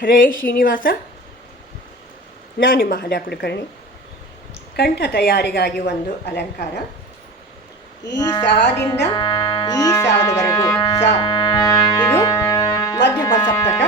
ಹರೇ ಶ್ರೀನಿವಾಸ, ನಾನು ನಿಮ್ಮ ಹದ ಕುಲಕರ್ಣಿ. ಕಂಠ ತಯಾರಿಗಾಗಿ ಒಂದು ಅಲಂಕಾರ. ಈ ಸಾದಿಂದ ಈ ಸಾದವರೆಗೂ ಸಾ. ಇದು ಮಧ್ಯಮ ಸಪ್ತಕ.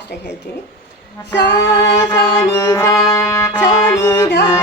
পাঁচটা খেলতে সা সা নি সা সা নি ধা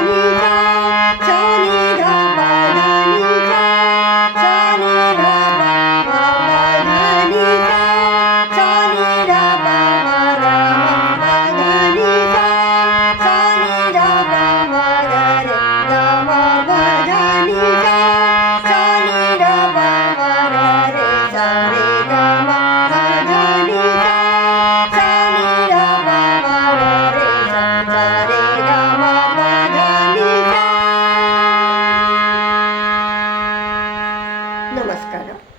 la máscara.